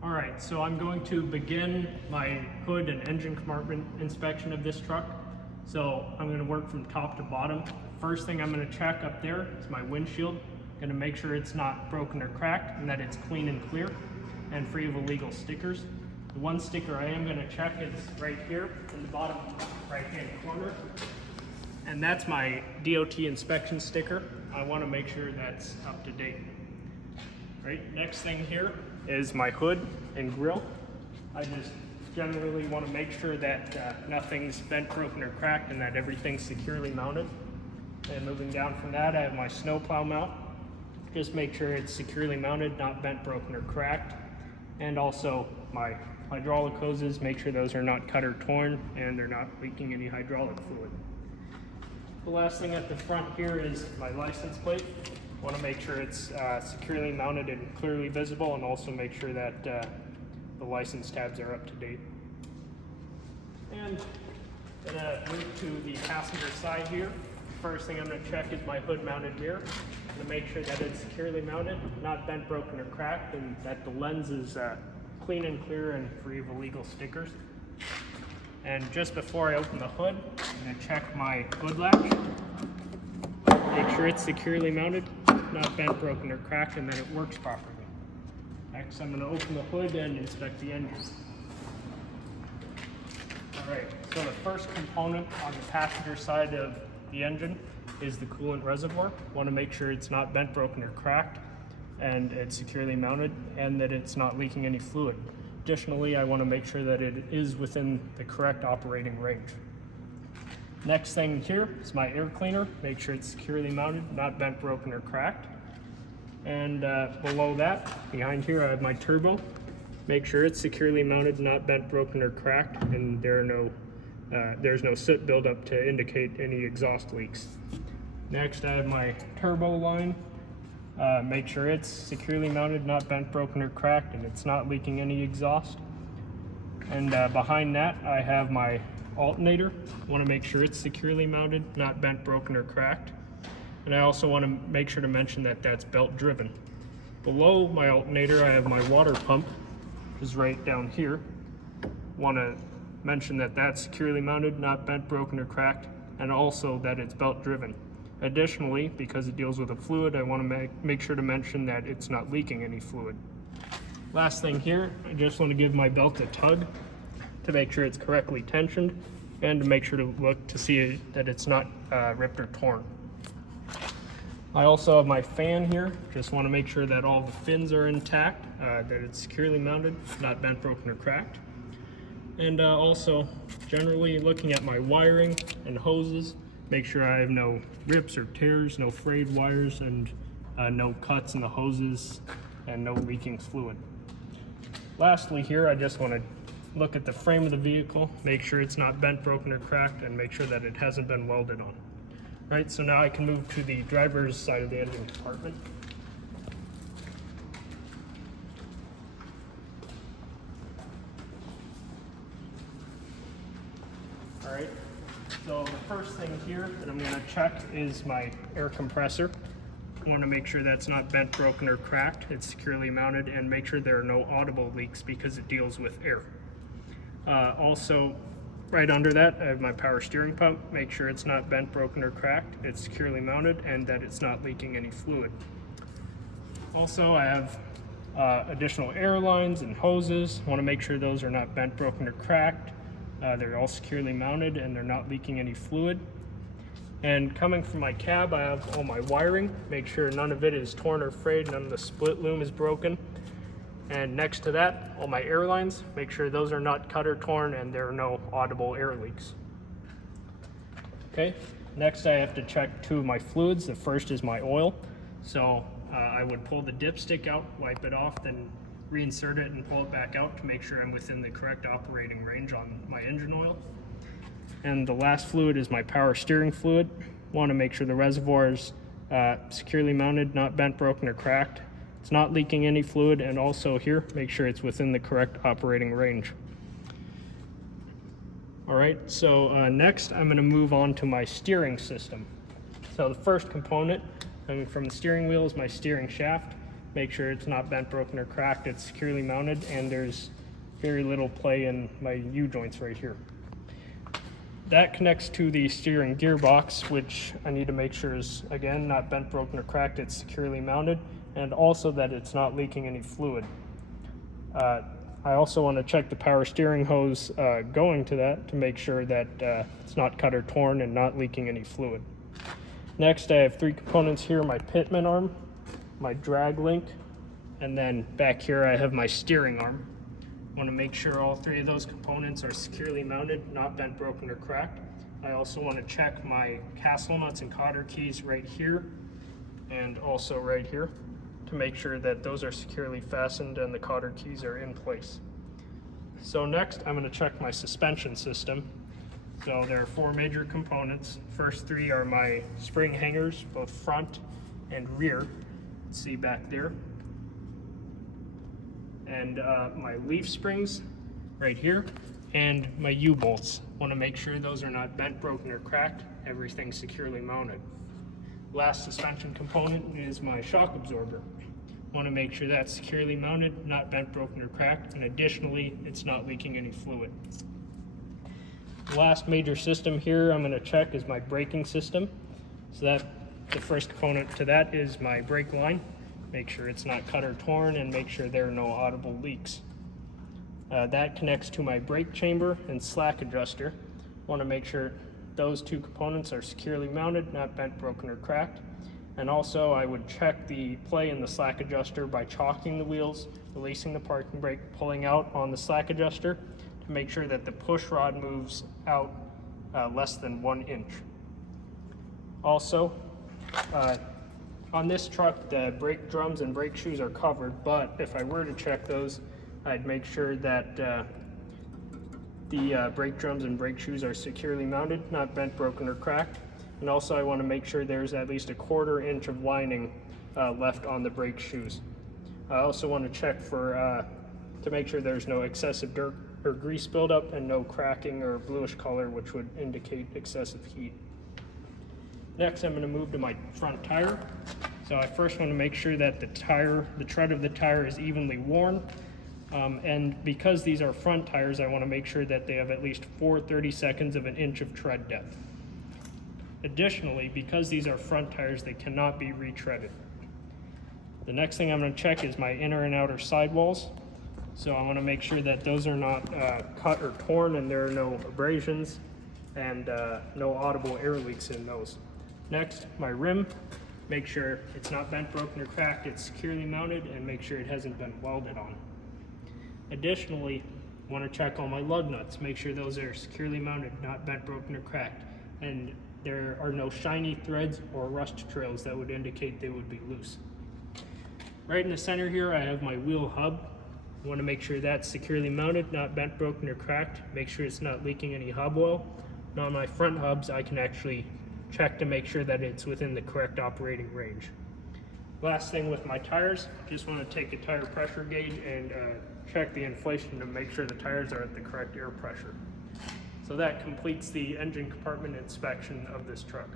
All right, so I'm going to begin my hood and engine compartment inspection of this truck. So I'm going to work from top to bottom. First thing I'm going to check up there is my windshield. I'm going to make sure it's not broken or cracked and that it's clean and clear and free of illegal stickers. The one sticker I am going to check is right here in the bottom right-hand corner. And that's my DOT inspection sticker. I want to make sure that's up to date. Right, next thing here is my hood and grille. I just generally want to make sure that nothing's bent, broken, or cracked and that everything's securely mounted. And moving down from that, I have my snowplow mount. Just make sure it's securely mounted, not bent, broken, or cracked. And also my hydraulic hoses, make sure those are not cut or torn and they're not leaking any hydraulic fluid. The last thing at the front here is my license plate. I want to make sure it's securely mounted and clearly visible, and also make sure that the license tabs are up to date. And I'm going to move to the passenger side here. First thing I'm going to check is my hood mounted mirror. I'm going to make sure that it's securely mounted, not bent, broken, or cracked, and that the lens is clean and clear and free of illegal stickers. And just before I open the hood, I'm going to check my hood latch. Make sure it's securely mounted, not bent, broken, or cracked, and that it works properly. Next, I'm going to open the hood and inspect the engine. Alright, so the first component on the passenger side of the engine is the coolant reservoir. Want to make sure it's not bent, broken, or cracked, and it's securely mounted, and that it's not leaking any fluid. Additionally, I want to make sure that it is within the correct operating range. Next thing here is my air cleaner. Make sure it's securely mounted, not bent, broken, or cracked. And below that, behind here, I have my turbo. Make sure it's securely mounted, not bent, broken, or cracked, and there's no soot buildup to indicate any exhaust leaks. Next, I have my turbo line. Make sure it's securely mounted, not bent, broken, or cracked, and it's not leaking any exhaust. And behind that, I have my alternator. I want to make sure it's securely mounted, not bent, broken, or cracked. And I also want to make sure to mention that that's belt driven. Below my alternator, I have my water pump, which is right down here. Want to mention that that's securely mounted, not bent, broken, or cracked, and also that it's belt driven. Additionally, because it deals with a fluid, I want to make sure to mention that it's not leaking any fluid. Last thing here, I just want to give my belt a tug to make sure it's correctly tensioned, and to make sure to look to see that it's not ripped or torn. I also have my fan here. Just want to make sure that all the fins are intact, that it's securely mounted, not bent, broken, or cracked. And also, generally looking at my wiring and hoses, make sure I have no rips or tears, no frayed wires, and no cuts in the hoses, and no leaking fluid. Lastly here, I just want to look at the frame of the vehicle, make sure it's not bent, broken, or cracked, and make sure that it hasn't been welded on. Right, so now I can move to the driver's side of the engine compartment. All right, so the first thing here that I'm going to check is my air compressor. I want to make sure that's not bent, broken, or cracked. It's securely mounted, and make sure there are no audible leaks because it deals with air. Also, right under that, I have my power steering pump. Make sure it's not bent, broken, or cracked. It's securely mounted, and that it's not leaking any fluid. Also, I have additional air lines and hoses. I want to make sure those are not bent, broken, or cracked. They're all securely mounted, and they're not leaking any fluid. And coming from my cab, I have all my wiring. Make sure none of it is torn or frayed, none of the split loom is broken. And next to that, all my air lines, make sure those are not cut or torn and there are no audible air leaks. Okay, next I have to check two of my fluids. The first is my oil. So I would pull the dipstick out, wipe it off, then reinsert it and pull it back out to make sure I'm within the correct operating range on my engine oil. And the last fluid is my power steering fluid. Want to make sure the reservoir is securely mounted, not bent, broken, or cracked. It's not leaking any fluid, and also here, make sure it's within the correct operating range. All right, so next I'm going to move on to my steering system. So the first component coming from the steering wheel is my steering shaft. make sure it's not bent, broken, or cracked, it's securely mounted, and there's very little play in my U-joints right here. That connects to the steering gearbox, which I need to make sure is, again, not bent, broken, or cracked, it's securely mounted, and also that it's not leaking any fluid. I also want to check the power steering hose going to that to make sure that it's not cut or torn and not leaking any fluid. Next, I have three components here: my pitman arm, my drag link, and then back here I have my steering arm. I want to make sure all three of those components are securely mounted, not bent, broken, or cracked. I also want to check my castle nuts and cotter keys right here and also right here to make sure that those are securely fastened and the cotter keys are in place. So next, I'm going to check my suspension system. So there are four major components. First three are my spring hangers, both front and rear. See back there. And my leaf springs right here, and my U-bolts. Want to make sure those are not bent, broken, or cracked. Everything's securely mounted. Last suspension component is my shock absorber. Want to make sure that's securely mounted, not bent, broken, or cracked, and additionally, it's not leaking any fluid. The last major system here I'm going to check is my braking system. So the first component to that is my brake line. Make sure it's not cut or torn, and make sure there are no audible leaks. That connects to my brake chamber and slack adjuster. Want to make sure those two components are securely mounted, not bent, broken, or cracked. And also I would check the play in the slack adjuster by chalking the wheels, releasing the parking brake, pulling out on the slack adjuster to make sure that the push rod moves out less than 1 inch. Also, on this truck, the brake drums and brake shoes are covered, but if I were to check those, I'd make sure that the brake drums and brake shoes are securely mounted, not bent, broken, or cracked. And also I want to make sure there's at least 1/4 inch of lining left on the brake shoes. I also want to check to make sure there's no excessive dirt or grease buildup and no cracking or bluish color, which would indicate excessive heat. Next, I'm going to move to my front tire. So I first want to make sure that the tread of the tire is evenly worn. And because these are front tires, I want to make sure that they have at least 4/32 of an inch of tread depth. Additionally, because these are front tires, they cannot be retreaded. The next thing I'm going to check is my inner and outer sidewalls. So I want to make sure that those are not cut or torn, and there are no abrasions and no audible air leaks in those. Next, my rim. Make sure it's not bent, broken, or cracked, it's securely mounted, and make sure it hasn't been welded on. Additionally, I want to check all my lug nuts. Make sure those are securely mounted, not bent, broken, or cracked, and there are no shiny threads or rust trails that would indicate they would be loose. Right in the center here, I have my wheel hub. I want to make sure that's securely mounted, not bent, broken, or cracked. Make sure it's not leaking any hub oil. And on my front hubs, I can actually check to make sure that it's within the correct operating range. Last thing with my tires, just want to take a tire pressure gauge and check the inflation to make sure the tires are at the correct air pressure. So that completes the engine compartment inspection of this truck.